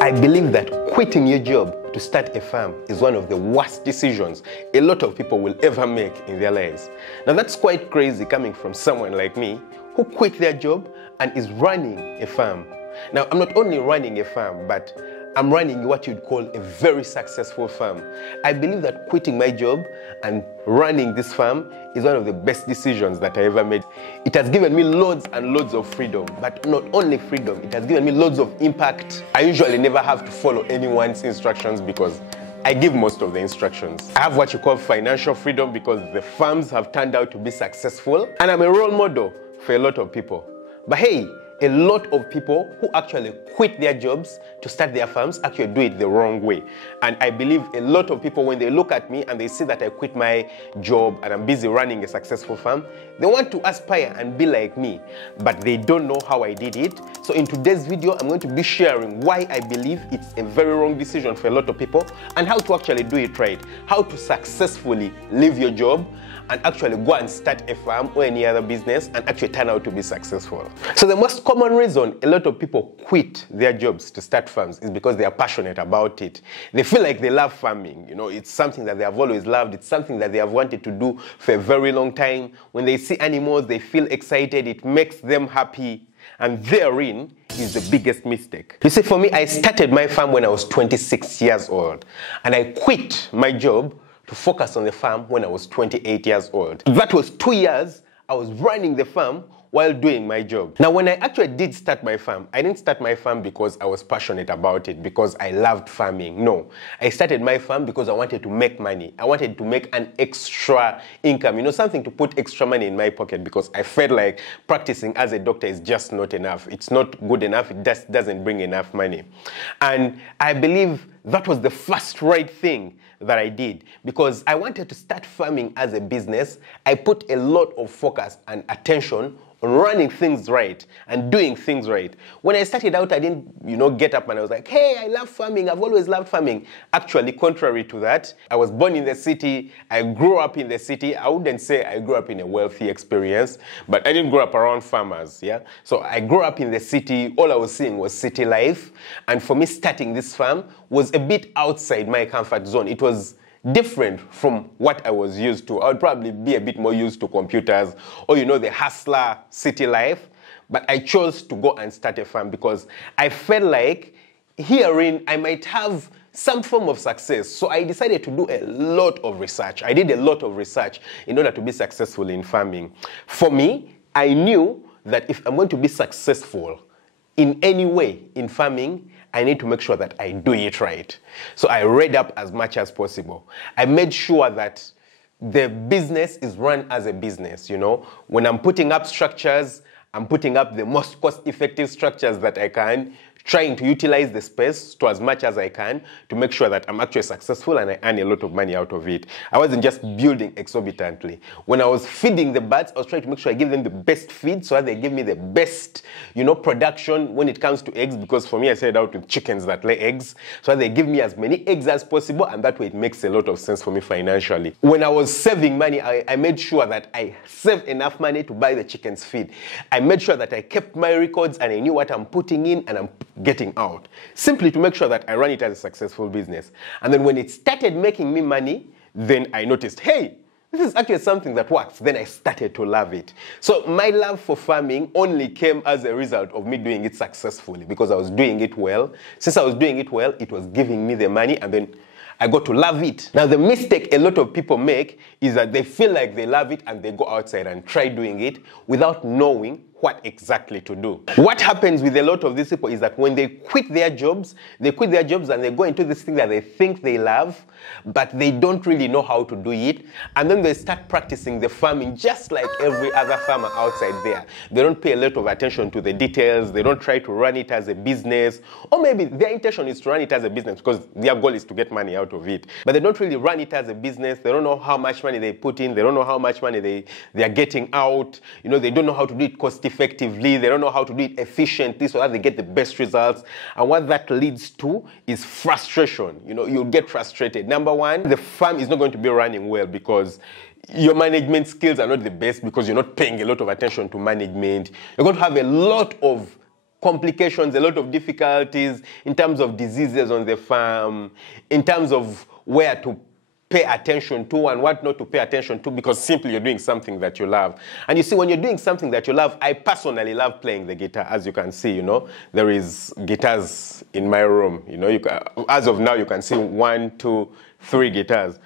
I believe that quitting your job to start a farm is one of the worst decisions a lot of people will ever make in their lives. Now that's quite crazy coming from someone like me who quit their job and is running a farm. Now I'm not only running a farm, but I'm running what you'd call a very successful farm. I believe that quitting my job and running this farm is one of the best decisions that I ever made. It has given me loads and loads of freedom, but not only freedom, it has given me loads of impact. I usually never have to follow anyone's instructions because I give most of the instructions. I have what you call financial freedom because the farms have turned out to be successful, and I'm a role model for a lot of people. But hey, a lot of people who actually quit their jobs to start their farms actually do it the wrong way. And I believe a lot of people, when they look at me and they see that I quit my job and I'm busy running a successful farm, they want to aspire and be like me, but they don't know how I did it. So in today's video, I'm going to be sharing why I believe it's a very wrong decision for a lot of people and how to actually do it right, how to successfully leave your job and actually go and start a farm or any other business and actually turn out to be successful. So the most common reason a lot of people quit their jobs to start farms is because they are passionate about it. They feel like they love farming. You know, it's something that they have always loved. It's something that they have wanted to do for a very long time. When they see animals, they feel excited. It makes them happy. And therein is the biggest mistake. You see, for me, I started my farm when I was 26 years old. And I quit my job to focus on the farm when I was 28 years old. That was 2 years I was running the farm while doing my job. Now, when I actually did start my farm, I didn't start my farm because I was passionate about it, because I loved farming. No, I started my farm because I wanted to make money. I wanted to make an extra income, you know, something to put extra money in my pocket, because I felt like practicing as a doctor is just not enough. It's not good enough. It just doesn't bring enough money. And I believe that was the first right thing that I did, because I wanted to start farming as a business. I put a lot of focus and attention on running things right and doing things right. When I started out, I didn't, get up and I was like, hey, I love farming. I've always loved farming. Actually, contrary to that, I was born in the city. I grew up in the city. I wouldn't say I grew up in a wealthy experience, but I didn't grow up around farmers, yeah? So I grew up in the city. All I was seeing was city life. And for me, starting this farm was a bit outside my comfort zone. It was different from what I was used to. I would probably be a bit more used to computers or, the hustler city life. But I chose to go and start a farm because I felt like herein I might have some form of success. So I decided to do a lot of research. I did a lot of research in order to be successful in farming. For me, I knew that if I'm going to be successful in any way in farming, I need to make sure that I do it right. So I read up as much as possible. I made sure that the business is run as a business, When I'm putting up structures, I'm putting up the most cost-effective structures that I can, trying to utilize the space to as much as I can to make sure that I'm actually successful and I earn a lot of money out of it. I wasn't just building exorbitantly. When I was feeding the birds, I was trying to make sure I give them the best feed so that they give me the best, production when it comes to eggs, because for me, I started out with chickens that lay eggs, so that they give me as many eggs as possible, and that way it makes a lot of sense for me financially. When I was saving money, I made sure that I saved enough money to buy the chickens feed. I made sure that I kept my records and I knew what I'm putting in and I'm getting out, simply to make sure that I run it as a successful business. And then when it started making me money, then I noticed, hey, this is actually something that works. Then I started to love it. So my love for farming only came as a result of me doing it successfully, because I was doing it well. Since I was doing it well, it was giving me the money, and then I got to love it. Now, the mistake a lot of people make is that they feel like they love it and they go outside and try doing it without knowing what exactly to do. What happens with a lot of these people is that when they quit their jobs and they go into this thing that they think they love, but they don't really know how to do it. And then they start practicing the farming just like every other farmer outside there. They don't pay a lot of attention to the details. They don't try to run it as a business. Or maybe their intention is to run it as a business because their goal is to get money out of it. But they don't really run it as a business. They don't know how much money they put in. They don't know how much money they are getting out. They don't know how to do it cost effectively. They don't know how to do it efficiently so that they get the best results. And what that leads to is frustration. You'll get frustrated. Number one, the farm is not going to be running well because your management skills are not the best, because you're not paying a lot of attention to management. You're going to have a lot of complications, a lot of difficulties in terms of diseases on the farm, in terms of where to pay attention to and what not to pay attention to, because simply you're doing something that you love. And you see, when you're doing something that you love, I personally love playing the guitar. As you can see, there is guitars in my room. As of now, you can see 1, 2, 3 guitars.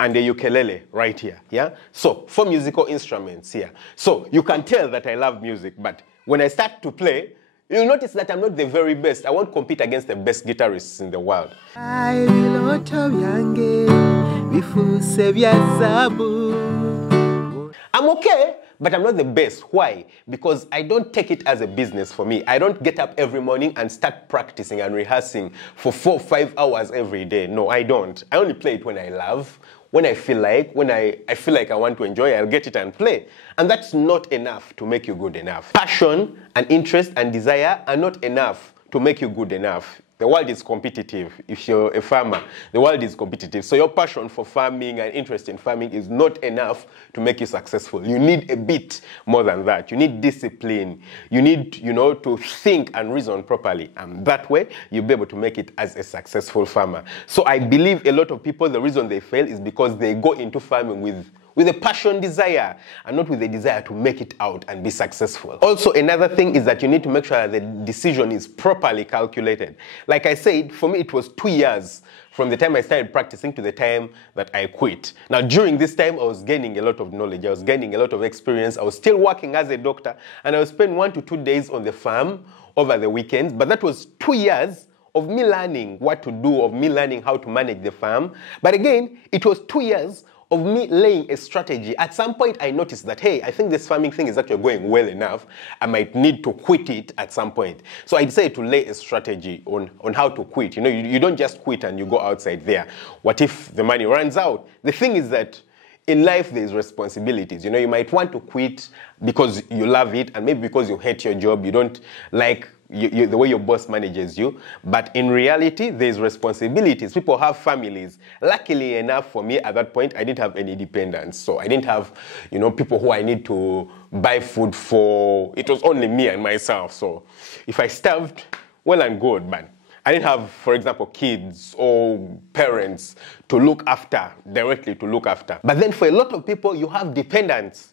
And the ukulele right here, yeah? So, 4 musical instruments here. So, you can tell that I love music, but when I start to play, you'll notice that I'm not the very best. I won't compete against the best guitarists in the world. I'm okay, but I'm not the best. Why? Because I don't take it as a business for me. I don't get up every morning and start practicing and rehearsing for 4 or 5 hours every day. No, I don't. I only play it when I love, when I feel like, when I feel like I want to enjoy, I'll get it and play. And that's not enough to make you good enough. Passion and interest and desire are not enough to make you good enough. The world is competitive. If you're a farmer, the world is competitive. So your passion for farming and interest in farming is not enough to make you successful. You need a bit more than that. You need discipline. You need, to think and reason properly. And that way, you'll be able to make it as a successful farmer. So I believe a lot of people, the reason they fail is because they go into farming with a passion, desire, and not with a desire to make it out and be successful. Also, another thing is that you need to make sure that the decision is properly calculated. Like I said, for me, it was 2 years from the time I started practicing to the time that I quit. Now, during this time, I was gaining a lot of knowledge. I was gaining a lot of experience. I was still working as a doctor, and I would spend 1 to 2 days on the farm over the weekends. But that was 2 years of me learning what to do, of me learning how to manage the farm. But again, it was 2 years of me laying a strategy. At some point, I noticed that, hey, I think this farming thing is actually going well enough. I might need to quit it at some point. So I decided to lay a strategy on how to quit. You don't just quit and you go outside there. What if the money runs out? The thing is that in life, there's responsibilities. You might want to quit because you love it, and maybe because you hate your job, you don't like the way your boss manages you. But in reality, there's responsibilities. People have families. Luckily enough for me, at that point, I didn't have any dependents. So I didn't have, people who I need to buy food for. It was only me and myself. So if I starved, well and good, but I didn't have, for example, kids or parents to look after, directly to look after. But then for a lot of people, you have dependents,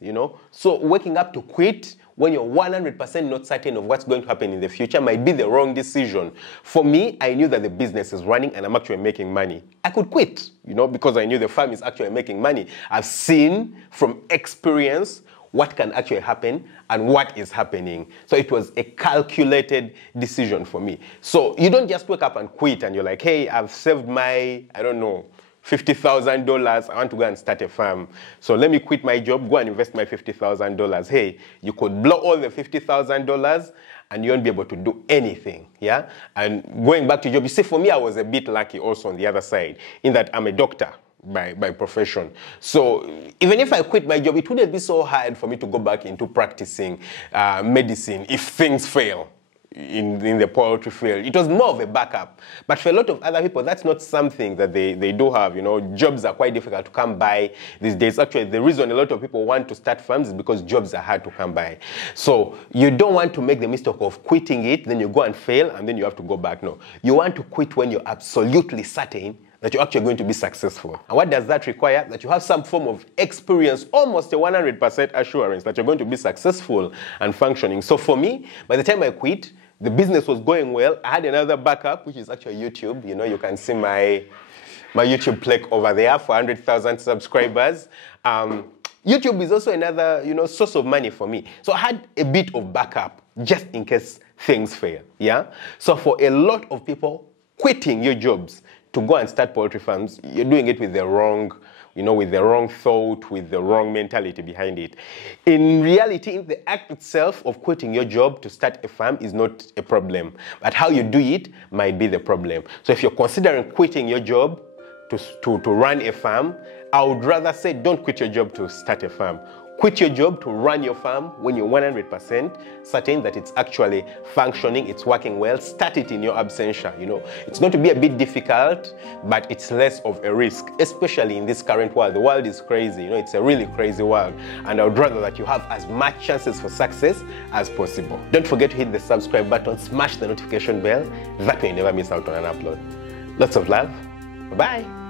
So waking up to quit when you're 100% not certain of what's going to happen in the future might be the wrong decision. For me, I knew that the business is running and I'm actually making money. I could quit, because I knew the farm is actually making money. I've seen from experience what can actually happen and what is happening. So it was a calculated decision for me. So you don't just wake up and quit and you're like, hey, I've saved my, $50,000. I want to go and start a farm. So let me quit my job, go and invest my $50,000. Hey, you could blow all the $50,000 and you won't be able to do anything, yeah? And going back to job, you see, for me, I was a bit lucky also on the other side, in that I'm a doctor by profession. So even if I quit my job, it wouldn't be so hard for me to go back into practicing medicine if things fail in the poultry field. It was more of a backup. But for a lot of other people, that's not something that they do have. Jobs are quite difficult to come by these days. Actually, the reason a lot of people want to start farms is because jobs are hard to come by. So you don't want to make the mistake of quitting it, then you go and fail, and then you have to go back. No. You want to quit when you're absolutely certain that you're actually going to be successful. And what does that require? That you have some form of experience, almost a 100% assurance that you're going to be successful and functioning. So for me, by the time I quit, the business was going well. I had another backup, which is actually YouTube. You can see my YouTube plaque over there for 100,000 subscribers. YouTube is also another, source of money for me. So I had a bit of backup just in case things fail, yeah? So for a lot of people, quitting your jobs to go and start poultry farms, you're doing it with the wrong, with the wrong thought, with the wrong mentality behind it. In reality, the act itself of quitting your job to start a farm is not a problem, but how you do it might be the problem. So if you're considering quitting your job to run a farm, I would rather say don't quit your job to start a farm. Quit your job to run your farm when you're 100% certain that it's actually functioning, it's working well. Start it in your absentia. It's going to be a bit difficult, but it's less of a risk, especially in this current world. The world is crazy. It's a really crazy world, and I would rather that you have as much chances for success as possible. Don't forget to hit the subscribe button, smash the notification bell. That way you never miss out on an upload. Lots of love. Bye-bye.